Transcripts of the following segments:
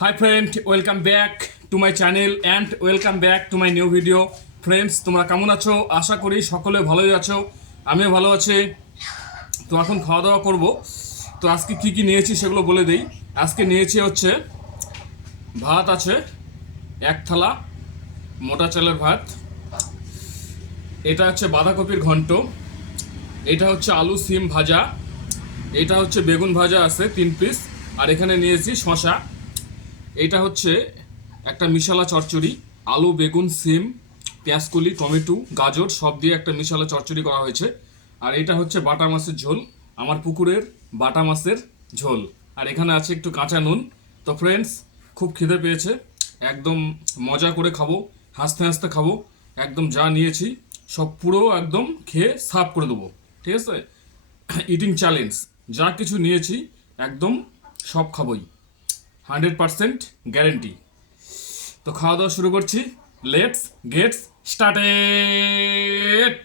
Hi friend welcome back to my channel and welcome back to my new video friends তোমরা কেমন আছো? আশা করি সকলে ভালোই আছো। আমিও ভালো আছি। তো এখন খাওয়া দাওয়া করব। তো আজকে কি কি নিয়েছি সেগুলো বলে দিই। আজকে নিয়েছি হচ্ছে ভাত আছে, এক থালা, মোটা চালের ভাত। এটা হচ্ছে বাঁধাকপির ঘন্ট। এটা হচ্ছে আলু, সিম ভাজা। এটা হচ্ছে বেগুন ভাজা আছে, তিন পিস আর এখানে নিয়েছি শশা এটা হচ্ছে একটা মিশালা চচ্চড়ি, আলু, বেগুন, সিম, পেঁয়াজকলি, টমেটো, গাজর, সব দিয়ে একটা মিশালা চচ্চড়ি করা হয়েছে। আর এটা হচ্ছে বাটা মাছের ঝোল, আমার পুকুরের বাটা মাছের ঝোল। আর এখানে আছে একটু কাঁচা নুন। তো ফ্রেন্ডস খুব খিদে পেয়েছে। একদম মজা করে খাব, হাসতে হাসতে খাব। একদম যা নিয়েছি, সব পুরো একদম খেয়ে সাফ করে দেবো। ঠিক আছে? ইটিং চ্যালেঞ্জ যা কিছু নিয়েছি, একদম সব খাবই। হান্ড্রেড পারসেন্ট গ্যারেন্টি তো খাওয়া দাওয়া শুরু করছি। লেটস গেটস স্টার্টেড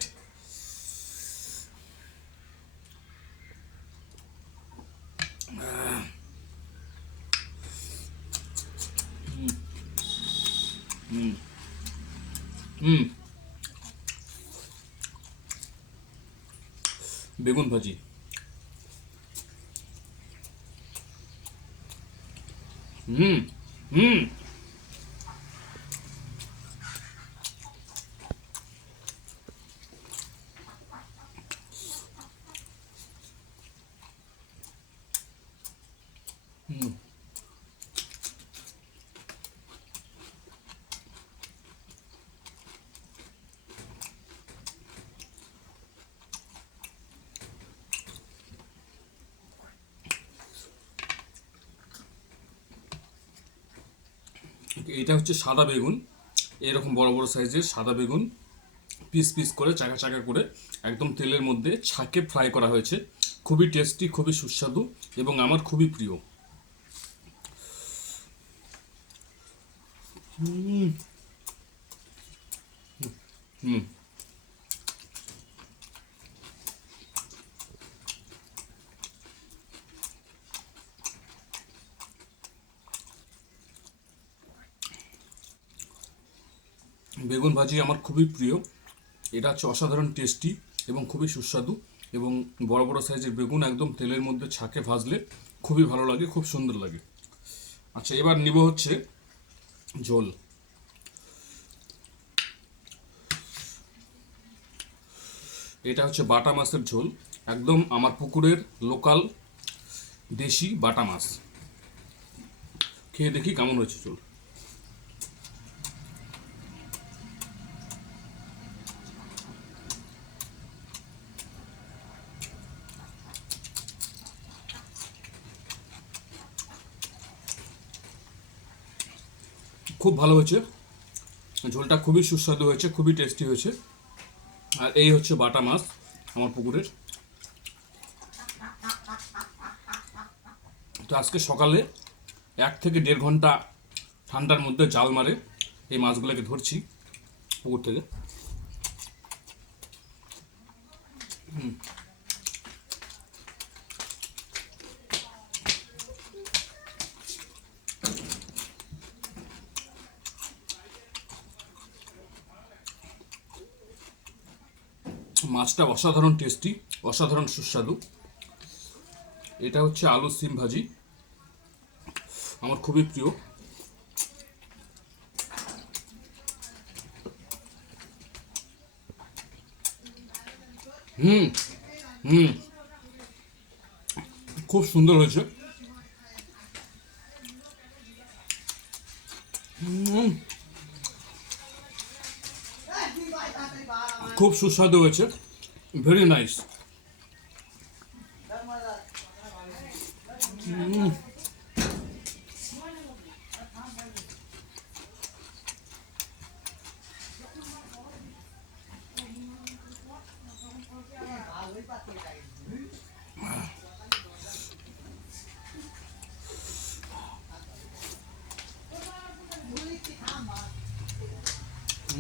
হুম বেগুন ভাজি হুম হুম এটা হচ্ছে সাদা বেগুন। এরকম বড় বড় সাইজের সাদা বেগুন। পিস পিস করে, চাকা চাকা করে একদম তেলের মধ্যে ছাকে ফ্রাই করা হয়েছে। খুবই টেস্টি, খুবই সুস্বাদু এবং আমার খুবই প্রিয়। হুম। হুম বেগুন ভাজি আমার খুবই প্রিয়। এটা হচ্ছে অসাধারণ টেস্টি এবং খুবই সুস্বাদু এবং বড় বড় সাইজের বেগুন একদম তেলের মধ্যে ছাকে ভাজলে খুবই ভালো লাগে, খুব সুন্দর লাগে। আচ্ছা এবার নিব হচ্ছে ঝোল। এটা হচ্ছে বাটা মাছের ঝোল, একদম আমার পুকুরের লোকাল দেশি বাটা মাছ। খেয়ে দেখি কেমন হয়েছে ঝোল। খুব ভালো হয়েছে। ঝোলটা খুবই সুস্বাদু হয়েছে, খুবই টেস্টি হয়েছে। আর এই হচ্ছে বাটা মাছ আমার পুকুরের। তো আজকে সকালে এক থেকে দেড় ঘণ্টা ঠান্ডার মধ্যে জাল মারে এই মাছগুলোকে ধরছি পুকুর থেকে। হুম। মাছটা অসাধারণ টেস্টি, অসাধারণ সুস্বাদু। এটা হচ্ছে আলু সিম ভাজি। আমার খুবই প্রিয়। হুম হুম। খুব সুন্দর হয়েছে। খুব সুস্বাদু হয়েছে। Very nice. Mm.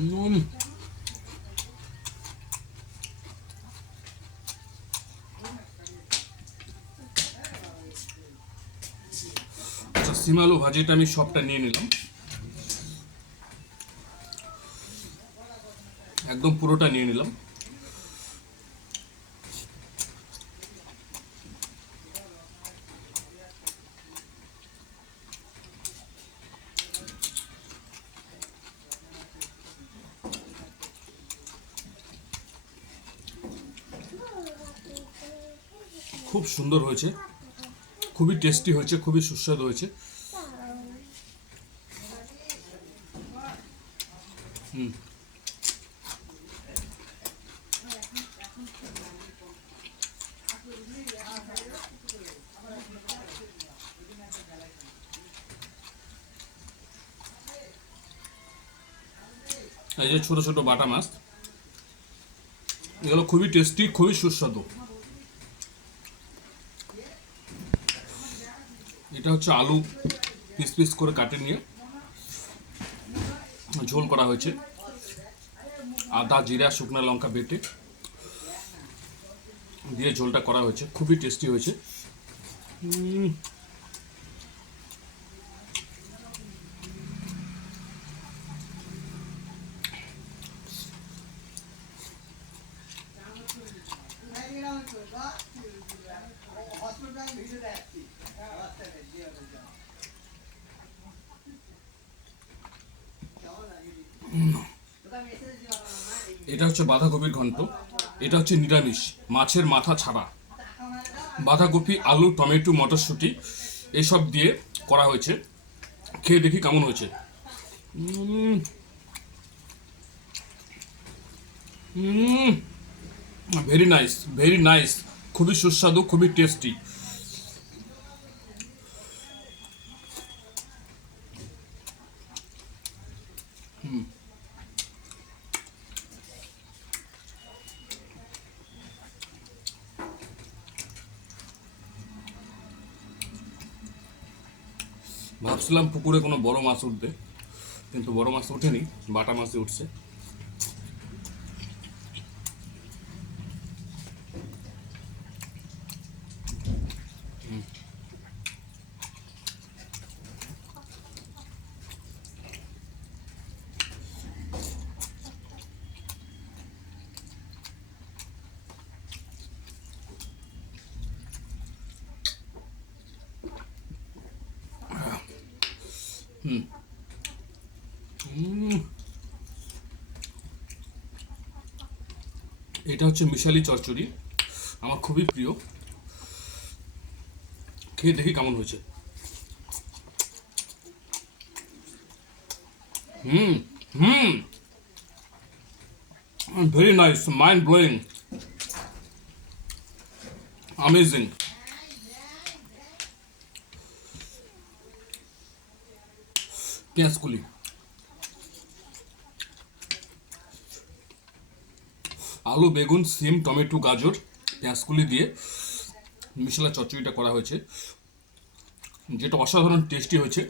Mm. আলু ভাজিটা আমি সবটা নিয়ে নিলাম। একদম পুরোটা নিয়ে নিলাম। খুব সুন্দর হয়েছে। খুবই টেস্টি হয়েছে, খুবই সুস্বাদু হয়েছে। হুম। এই যে ছোট ছোট বাটা মাছ, এগুলো খুবই টেস্টি, খুবই সুস্বাদু। এটা হচ্ছে আলু পিস পিস করে কাটে নিয়ে ঝোল করা হয়েছে। আদা জিরা শুকনো লঙ্কা বেটে দিয়ে ঝোলটা করা হয়েছে। খুবই টেস্টি হয়েছে। উম, এটা হচ্ছে বাঁধাকপির ঘন্ট। এটা হচ্ছে নিরামিষ, মাছের মাথা ছাড়া। বাঁধাকপি, আলু, টমেটো, মটরশুঁটি, এসব দিয়ে করা হয়েছে। খেয়ে দেখি কেমন হয়েছে। ভেরি নাইস ভেরি নাইস খুবই সুস্বাদু, খুবই টেস্টি ভাবছিলাম পুকুরে কোনো বড় মাছ উঠবে কিন্তু বড় মাছ ওঠেনি বাটা মাছই উঠছে। উম। এটা হচ্ছে মিশালি চচ্চড়ি। আমার খুবই প্রিয়। খেয়ে দেখি কেমন হয়েছে। হুম হুম। Very nice mind blowing amazing পেঁয়াজকুলি। আলু, বেগুন, সিম, টমেটো, গাজর পেঁয়াজকুলি দিয়ে মিশলা চচ্চড়িটা করা হয়েছে। যেটা অসাধারণ টেস্টি হয়েছে।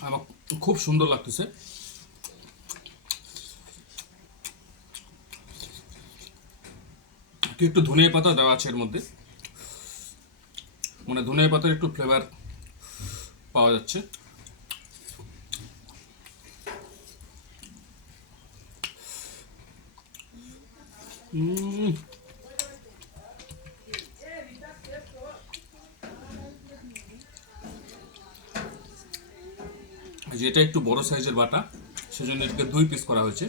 আমার খুব সুন্দর লাগতেছে একটু ধনিয়া পাতা দেওয়া আছে এর মধ্যে মানে ধনিয়া পাতার একটু ফ্লেভার পাওয়া যাচ্ছে উম। যেটা একটু বড় সাইজের বাটা, সেজন্য এটাকে দুই পিস করা হয়েছে।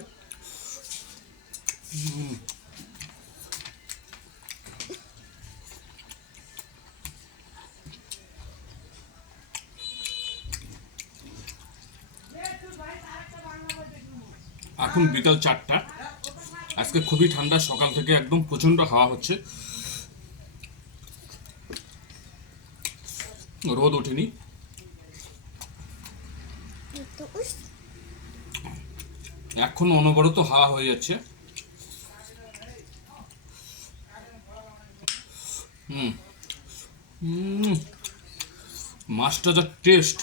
এখন বিকাল চারটা। আজকে খুবই ঠান্ডা, সকাল থেকে একদম প্রচণ্ড হাওয়া হচ্ছে। রোদ ওঠেনি। এখন অনবরত হাওয়া হয়ে যাচ্ছে। হুম। মাছটা যা টেস্ট,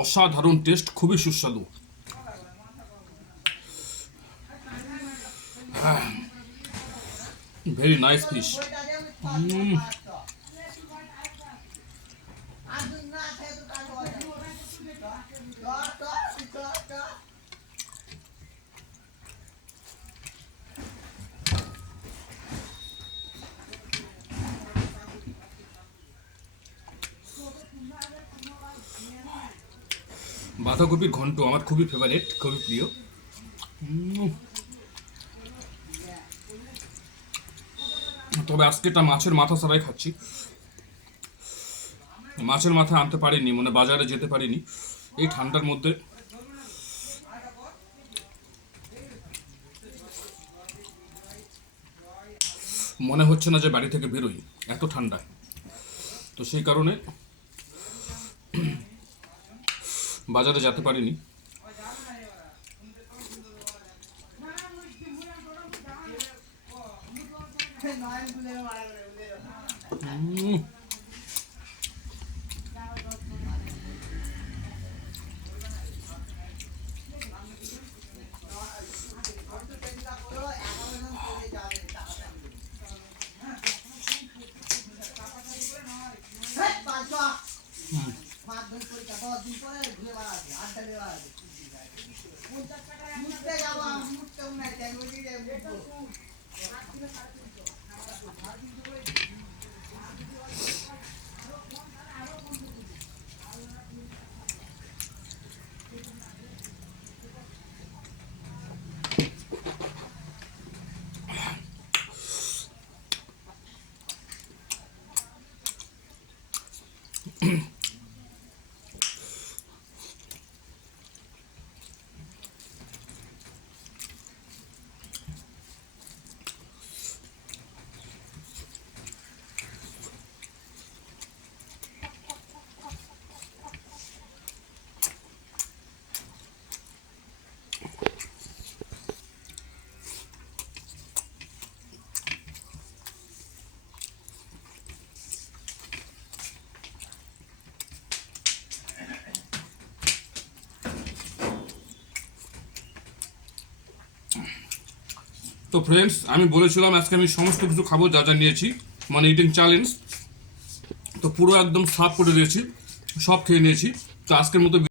অসাধারণ টেস্ট, খুবই সুস্বাদু। ভেরি নাইস ফিশ বাঁধাকপির ঘন্ট আমার খুবই ফেভারিট খুবই প্রিয়। তবে আজকে একটা মাছের মাথা ছাড়াই খাচ্ছি। মাছের মাথা আনতে পারিনি মানে বাজারে যেতে পারিনি। এই ঠান্ডার মধ্যে। মনে হচ্ছে না যে বাড়ি থেকে বেরোই, এত ঠান্ডায় তো সেই কারণে বাজারে যেতে পারিনি। Mm-hmm. তো ফ্রেন্ডস আমি বলেছিলাম আজকে আমি সমস্ত কিছু খাব, যা যা নিয়েছি মানে ইটিং চ্যালেঞ্জ তো পুরো একদম সাফ করে দিয়েছি, সব খেয়ে নিয়েছি। তো আজকের মতো